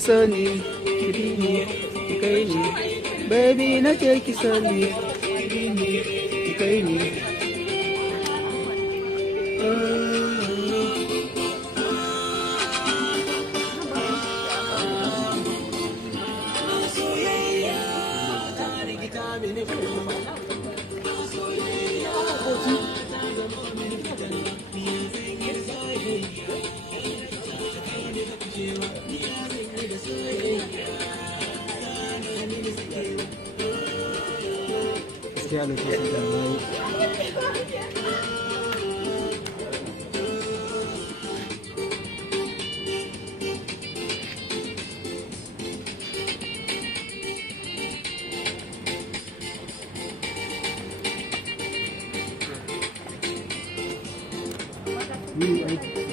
ki sani ki kai ni baby na ce ki sani ki kai ni gaskiya lokacin da na yi